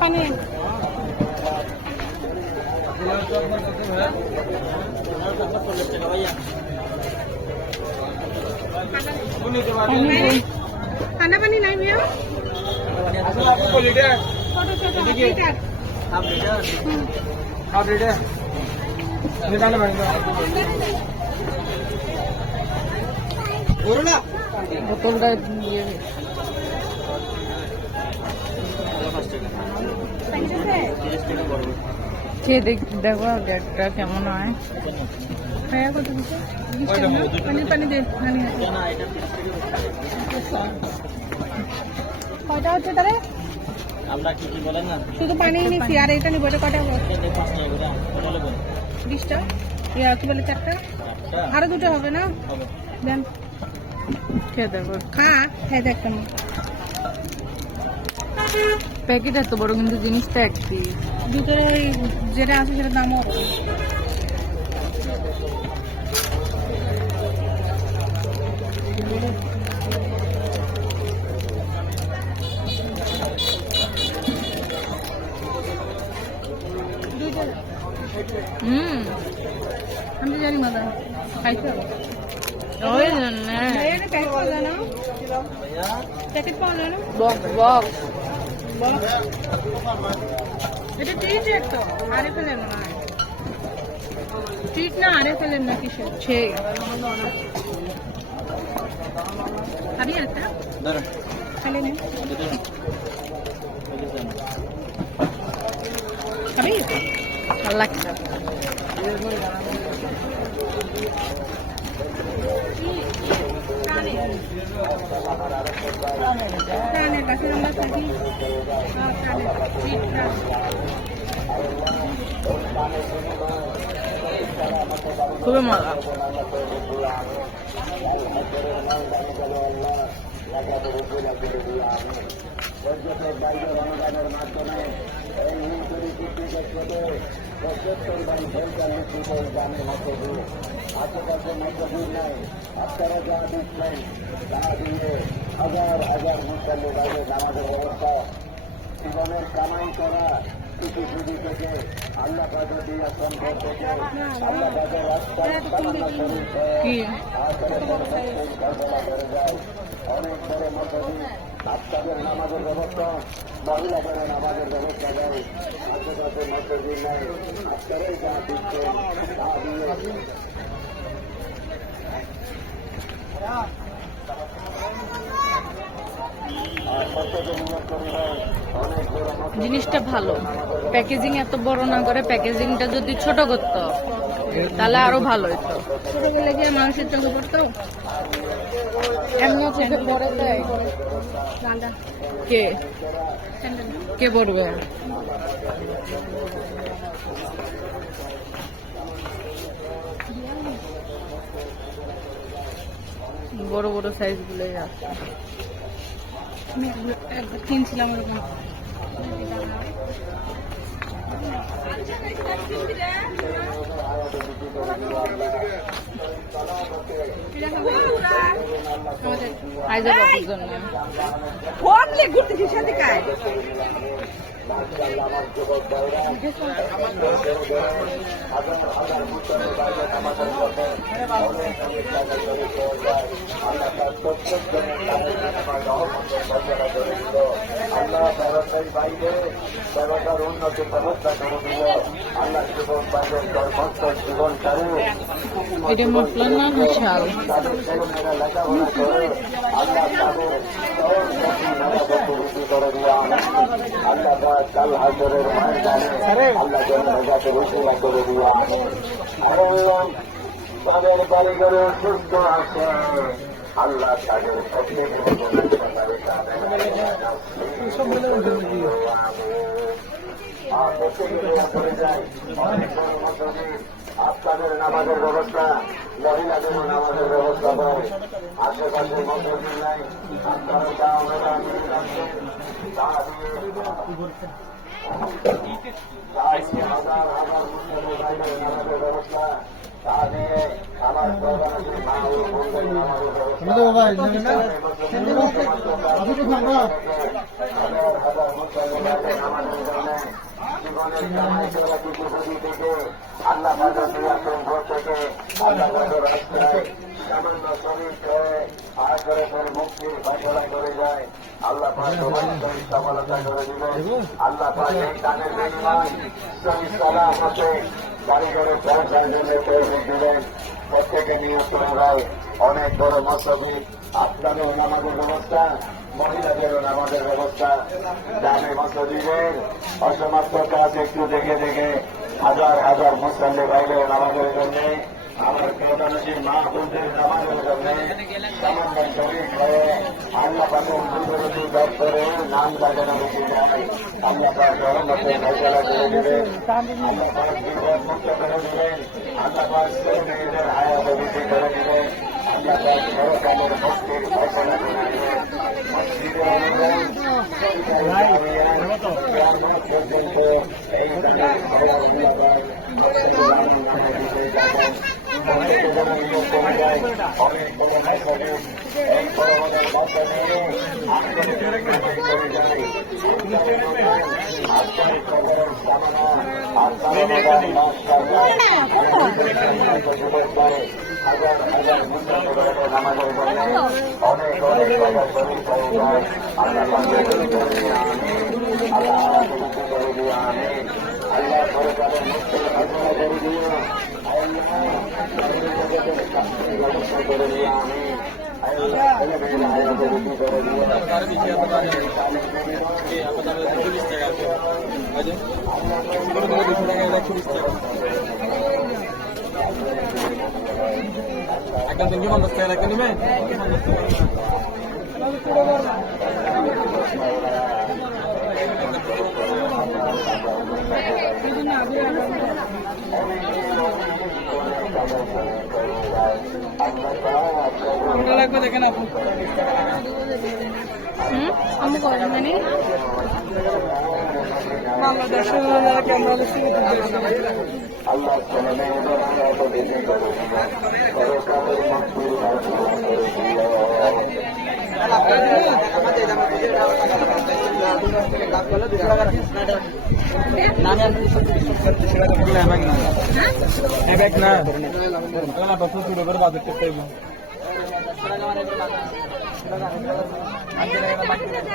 পানি ঠান্ডা পানি নাই মিয়া বোতলটা দিয়ে খেয়ে দেখো ডেটটা কেমন হয়। পানি দে কয়টা হচ্ছে তাহলে আমরা কি বলেন না শুধু পানি নিচ্ছি আর এটা নিবো এটা কয়টা 20টা কি বলে 4টা আরো 2টা হবে না দেন খেয়ে দেখো খেয়ে দেখ কেন প্যাকেট এত বড় কিন্তু জিনিসটা একটি ভিতরে যেটা আছে সেটার দামও আমি জানি মজা খাইতে হবে প্যাকেট পাওয়া যায় না এটা ট্রিট তো আরে ফেলেন না ট্রিট না আরে ফেলেন না কিসের খাবি একটা খালি নেই খাবি ভালো লাগছে খুবই মজা আপনারা যা দিচ্ছেন তা দিয়ে হাজার হাজার মুসল্লি বাইরে নামাজের ব্যবস্থা জীবনের কামাই করা কিছু সুযোগ থেকে আল্লাহ কাজে দিয়ে সম্ভব থেকে আল্লাহ কাজে রাস্তায় চালানো করে যায় অনেক বড় মসজিদ বাচ্চাদের নামাজের ব্যবস্থা মহিলাদের নামাজের ব্যবস্থা দেয় আশেপাশে মসজিদ নেই আপনারাই যা দিচ্ছেন তা দিয়ে জিনিসটা ভালো প্যাকেজিং এত বড় না করে প্যাকেজিংটা যদি ছোট করতো তাহলে আরো ভালো হতো ছোট করলে কি মানুষের চোখে পড়তো এমনি চোখে পড়ে দেয় কে কে পড়বে বড় বড় সাইজ গুলোই আছে আমি একবার কিনছিলাম ওরকম হায়দ্রাবাদের জন্য আমার যুবক ভাইরা আল্লাহ ব্যবসায়ী বাইরে ব্যবসার উন্নতি ব্যবস্থা করে দিল আল্লাহ যুবক ভাইদের কর্মস্থ জীবন চালু ছেলেমেয়েরা লেখাপড়া করে আল্লাহ তাদের করে দিয়া আল্লাহ কাল হাজরের ময়দানে আল্লাহ যেন মেজাকে রসিলা করে দিয়া তাদের কারিগরে সুস্থ আছে আল্লাহ তাদের আপনাদের নামাজের ব্যবস্থা মহিলাদের নামাজের ব্যবস্থা করে আশেপাশে মসজিদ নাই আপনারা তা দিয়ে হাজার হাজার মুসলিমের বাইরে নামাজের ব্যবস্থা, তা দিয়ে আমার প্রধানমন্ত্রী মাহবুব বলবেন নামাজের ব্যবস্থা, হাজার হাজার মুসলিমের বাইরে নামাজের জন্য জীবনের কামাই করা কিছু পুঁজি থেকে আল্লাহ বাজার নিরাপদ ঘর থেকে আল্লাহ বাজার রাস্তায় সামান্য শ্রমিক হয়ে আর করে করে মুক্তির ফসলা করে যায়। আল্লাহ পাক সফলতা করে দিবেন। আল্লাহ পাক এই দানের বিনিময় শ্রমিক সালাম হতে কারিগরের পৌঁছার জন্য তৌফিক দিলেন। প্রত্যেকে নিয়ন্ত্রণ হয় অনেক বড় মসজিদ, আপনারও নামাজের ব্যবস্থা, মহিলাদেরও নামাজের ব্যবস্থা, জামে মসজিদের অসমাপ্ত কাজ একটু দেখে দেখে হাজার হাজার মুসল্লি বাইরে নামাজের জন্য আমার প্রধানমন্ত্রী মা বোনদের নামাজের জন্য সামান্য শরীর হয়ে আল্লাহ পাকের বিরোধী দপ্তরে নাম লাগানো বেশি যায়। আল্লাহ পাক রহমতের ফয়সালা করে দেবেন, আল্লাহ পাক বিপদ মুক্ত করে দেবেন, আল্লাহ পাক মেয়েদের হায়াত বৃদ্ধি করে দেবেন, আল্লাহ পাক সরকারের মুক্তির ফয়সালা করে দেবেন। মসজিদে পর্যন্ত এই অনেক বড় মসজিদ এই বড় বড় মসজিদে নামাজের জন্য অনেক অনেক জায়গা শরীর করে যায়। আল্লাহ আল্লাহ সরকারের মুক্তির ঘোষণা করে দিয়ে ব্যবস্থা করে দিয়ে আমি একদম কি মন থেকে রাখতে নিবে লাগবে দেখেন আপনি আমি করি মানে বাংলাদেশের ক্যামেরা দেখছি আল্লাহ না